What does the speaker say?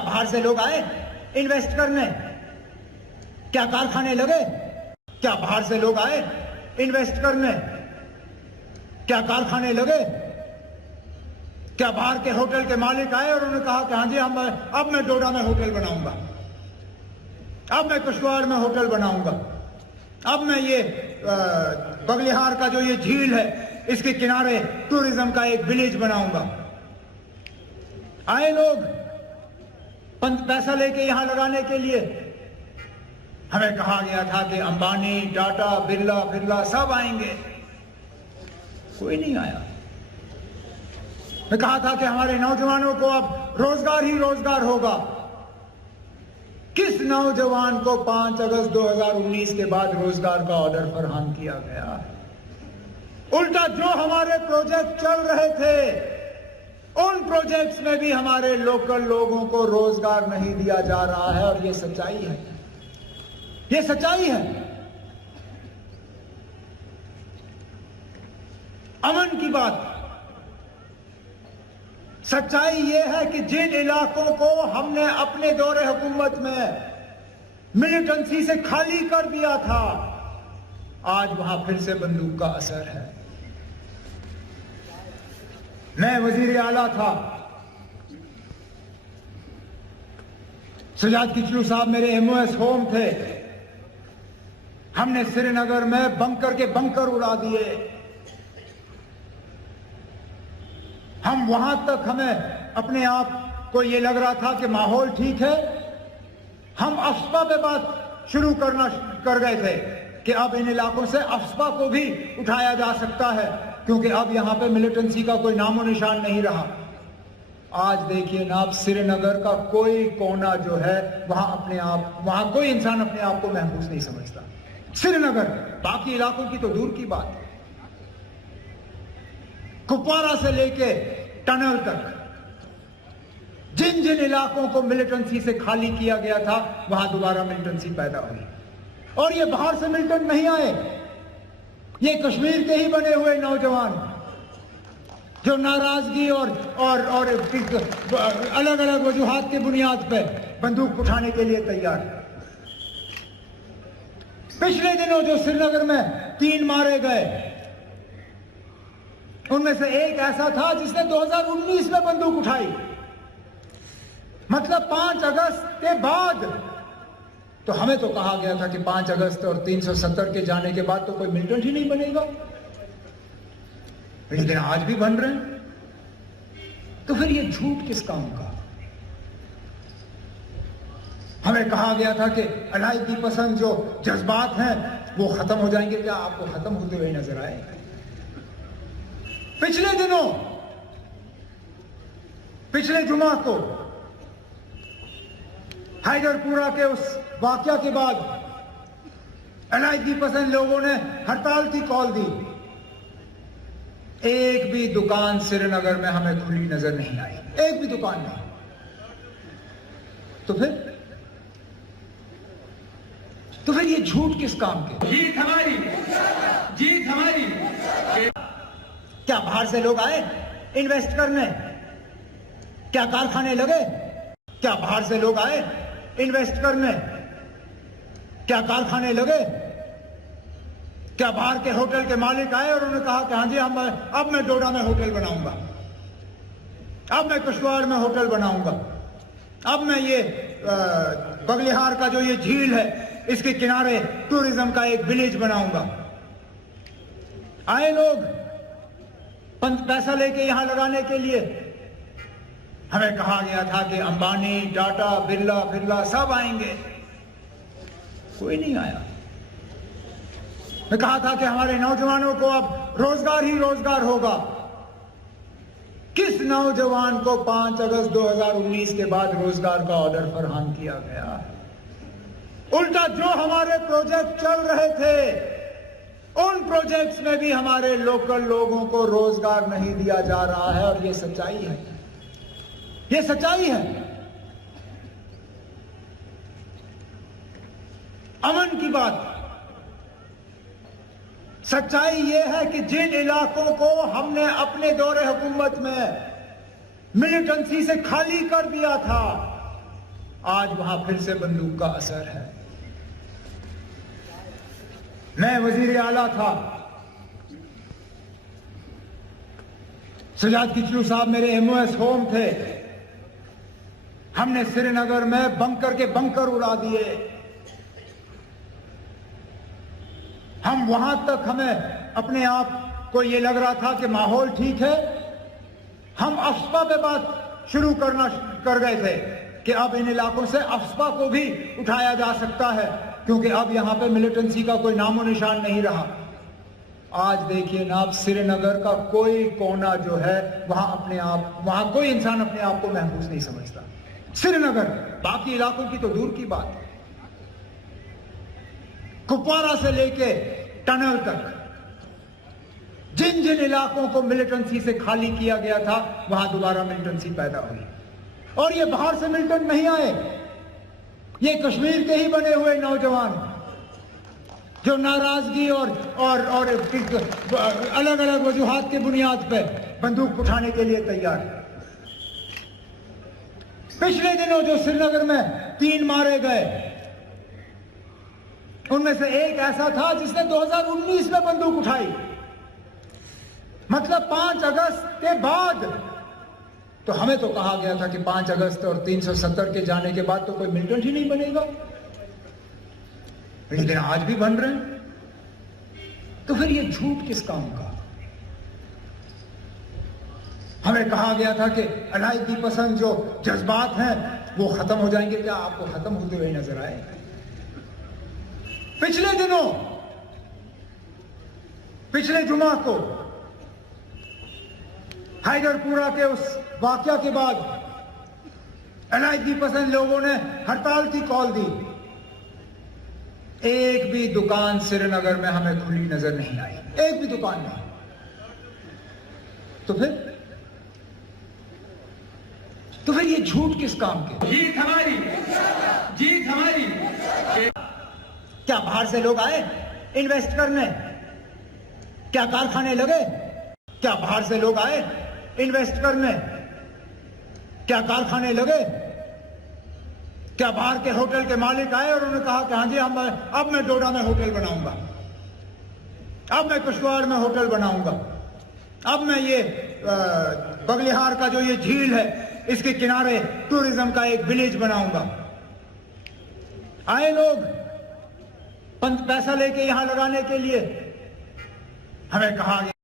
बाहर से लोग आए इन्वेस्ट करने? क्या कारखाने लगे? क्या बाहर से लोग आए इन्वेस्ट करने? क्या कारखाने लगे? क्या बाहर के होटल के मालिक आए और उन्होंने कहा कि हाँ जी अब मैं डोडा में होटल बनाऊंगा, अब मैं कुशवाड़ में होटल बनाऊंगा, अब मैं ये बगलिहार का जो ये झील है इसके किनारे टूरिज्म का एक विलेज बनाऊंगा? आए लोग पैसा लेके यहां लगाने के लिए। हमें कहा गया था कि अंबानी, टाटा, बिरला सब आएंगे, कोई नहीं आया। मैं कहा था कि हमारे नौजवानों को अब रोजगार ही रोजगार होगा। किस नौजवान को 5 अगस्त 2019 के बाद रोजगार का ऑर्डर फरहम किया गया? उल्टा जो हमारे प्रोजेक्ट चल रहे थे उन प्रोजेक्ट्स में भी हमारे लोकल लोगों को रोजगार नहीं दिया जा रहा है, और ये सच्चाई है, ये सच्चाई है। अमन की बात, सच्चाई यह है कि जिन इलाकों को हमने अपने दौरे हुकूमत में मिलिटेंसी से खाली कर दिया था, आज वहां फिर से बंदूक का असर है। मैं वजीर आला था, सजाद किचलू साहब मेरे MOS होम थे। हमने श्रीनगर में बंकर के बंकर उड़ा दिए। हम वहां तक हमें अपने आप को ये लग रहा था कि माहौल ठीक है। हम अफस्पा पे बात शुरू कर गए थे कि अब इन इलाकों से अफस्पा को भी उठाया जा सकता है, क्योंकि अब यहां पे मिलिटेंसी का कोई नामो निशान नहीं रहा। आज देखिए ना, अब श्रीनगर का कोई कोना जो है वहां कोई इंसान अपने आप को महफूज नहीं समझता। श्रीनगर, बाकी इलाकों की तो दूर की बात है। कुपवारा से लेके टनल तक जिन जिन इलाकों को मिलिटेंसी से खाली किया गया था, वहां दोबारा मिलिटेंसी पैदा हुई। और ये बाहर से मिलिटेंट नहीं आए, ये कश्मीर के ही बने हुए नौजवान जो नाराजगी और अलग अलग वजूहात के बुनियाद पर बंदूक उठाने के लिए तैयार। पिछले दिनों जो श्रीनगर में 3 मारे गए, उनमें से एक ऐसा था जिसने 2019 में बंदूक उठाई। मतलब 5 अगस्त के बाद। तो हमें तो कहा गया था कि 5 अगस्त और 370 के जाने के बाद तो कोई मिलिटेंट ही नहीं बनेगा, लेकिन आज भी बन रहे हैं। तो फिर ये झूठ किस काम का? हमें कहा गया था कि अलायदी पसंद जो जज्बात हैं वो खत्म हो जाएंगे। क्या आपको खत्म होते हुए नजर आए? पिछले दिनों, पिछले जुमा को हैदरपुरा के उस वाकया के बाद अलायदी पसंद लोगों ने हड़ताल की कॉल दी। एक भी दुकान श्रीनगर में हमें खुली नजर नहीं आई, एक भी दुकान नहीं। तो फिर ये झूठ किस काम के? जीत हमारी, जीत हमारी। क्या बाहर से लोग आए इन्वेस्ट करने? क्या कारखाने लगे? क्या बाहर से लोग आए इन्वेस्ट करने? क्या कारखाने लगे? क्या बाहर के होटल के मालिक आए और उन्होंने कहा कि हाँ जी अब मैं डोडा में होटल बनाऊंगा, अब मैं कुशवाड़ में होटल बनाऊंगा, अब मैं ये बगलिहार का जो ये झील है इसके किनारे टूरिज्म का एक विलेज बनाऊंगा? आए लोग पैसा लेके यहां लगाने के लिए। हमें कहा गया था कि अंबानी, टाटा, बिरला सब आएंगे, कोई नहीं आया। मैं कहा था कि हमारे नौजवानों को अब रोजगार ही रोजगार होगा। किस नौजवान को 5 अगस्त 2019 के बाद रोजगार का ऑर्डर फरहम किया गया? उल्टा जो हमारे प्रोजेक्ट चल रहे थे उन प्रोजेक्ट्स में भी हमारे लोकल लोगों को रोजगार नहीं दिया जा रहा है, और ये सच्चाई है, ये सच्चाई है। अमन की बात, सच्चाई यह है कि जिन इलाकों को हमने अपने दौरे हुकूमत में मिलिटेंसी से खाली कर दिया था, आज वहां फिर से बंदूक का असर है। मैं वजीर आला था, सजाद किचलू साहब मेरे MOS होम थे। हमने श्रीनगर में बंकर के बंकर उड़ा दिए। हम वहां तक हमें अपने आप को ये लग रहा था कि माहौल ठीक है। हम अफस्पा पे बात शुरू कर गए थे कि अब इन इलाकों से अफस्पा को भी उठाया जा सकता है, क्योंकि अब यहां पे मिलिटेंसी का कोई नामो निशान नहीं रहा। आज देखिए ना, अब श्रीनगर का कोई कोना जो है वहां कोई इंसान अपने आप को महफूज नहीं समझता। श्रीनगर, बाकी इलाकों की तो दूर की बात है। कुपवारा से लेके टनल तक जिन जिन इलाकों को मिलिटेंसी से खाली किया गया था, वहां दोबारा मिलिटेंसी पैदा हुई। और ये बाहर से मिलिटेंट नहीं आए, ये कश्मीर के ही बने हुए नौजवान जो नाराजगी और अलग अलग वजूहात के बुनियाद पर बंदूक उठाने के लिए तैयार है। पिछले दिनों जो श्रीनगर में 3 मारे गए, उनमें से एक ऐसा था जिसने 2019 में बंदूक उठाई, मतलब 5 अगस्त के बाद। तो हमें तो कहा गया था कि 5 अगस्त और 370 के जाने के बाद तो कोई मिलिटेंट ही नहीं बनेगा, लेकिन आज भी बन रहे हैं। तो फिर ये झूठ किस काम का? हमें कहा गया था कि अलायदी पसंद जो जज्बात हैं वो खत्म हो जाएंगे। क्या आपको खत्म होते हुए नजर आए? पिछले दिनों, पिछले जुमा को हैदरपुरा के उस वाकया के बाद अलायदी पसंद लोगों ने हड़ताल की कॉल दी। एक भी दुकान श्रीनगर में हमें खुली नजर नहीं आई, एक भी दुकान नहीं। तो फिर ये झूठ किस काम के? जीत हमारी, जीत हमारी। क्या बाहर से लोग आए इन्वेस्ट करने? क्या कारखाने लगे? क्या बाहर से लोग आए इन्वेस्ट करने? क्या कारखाने लगे? क्या बाहर के होटल के मालिक आए और उन्होंने कहा कि हाँ जी अब मैं डोडा में होटल बनाऊंगा, अब मैं कुशवाड़ में होटल बनाऊंगा, अब मैं ये बगलिहार का जो ये झील है इसके किनारे टूरिज्म का एक विलेज बनाऊंगा? आए लोग पैसा लेके यहां लगाने के लिए? हमें कहा गया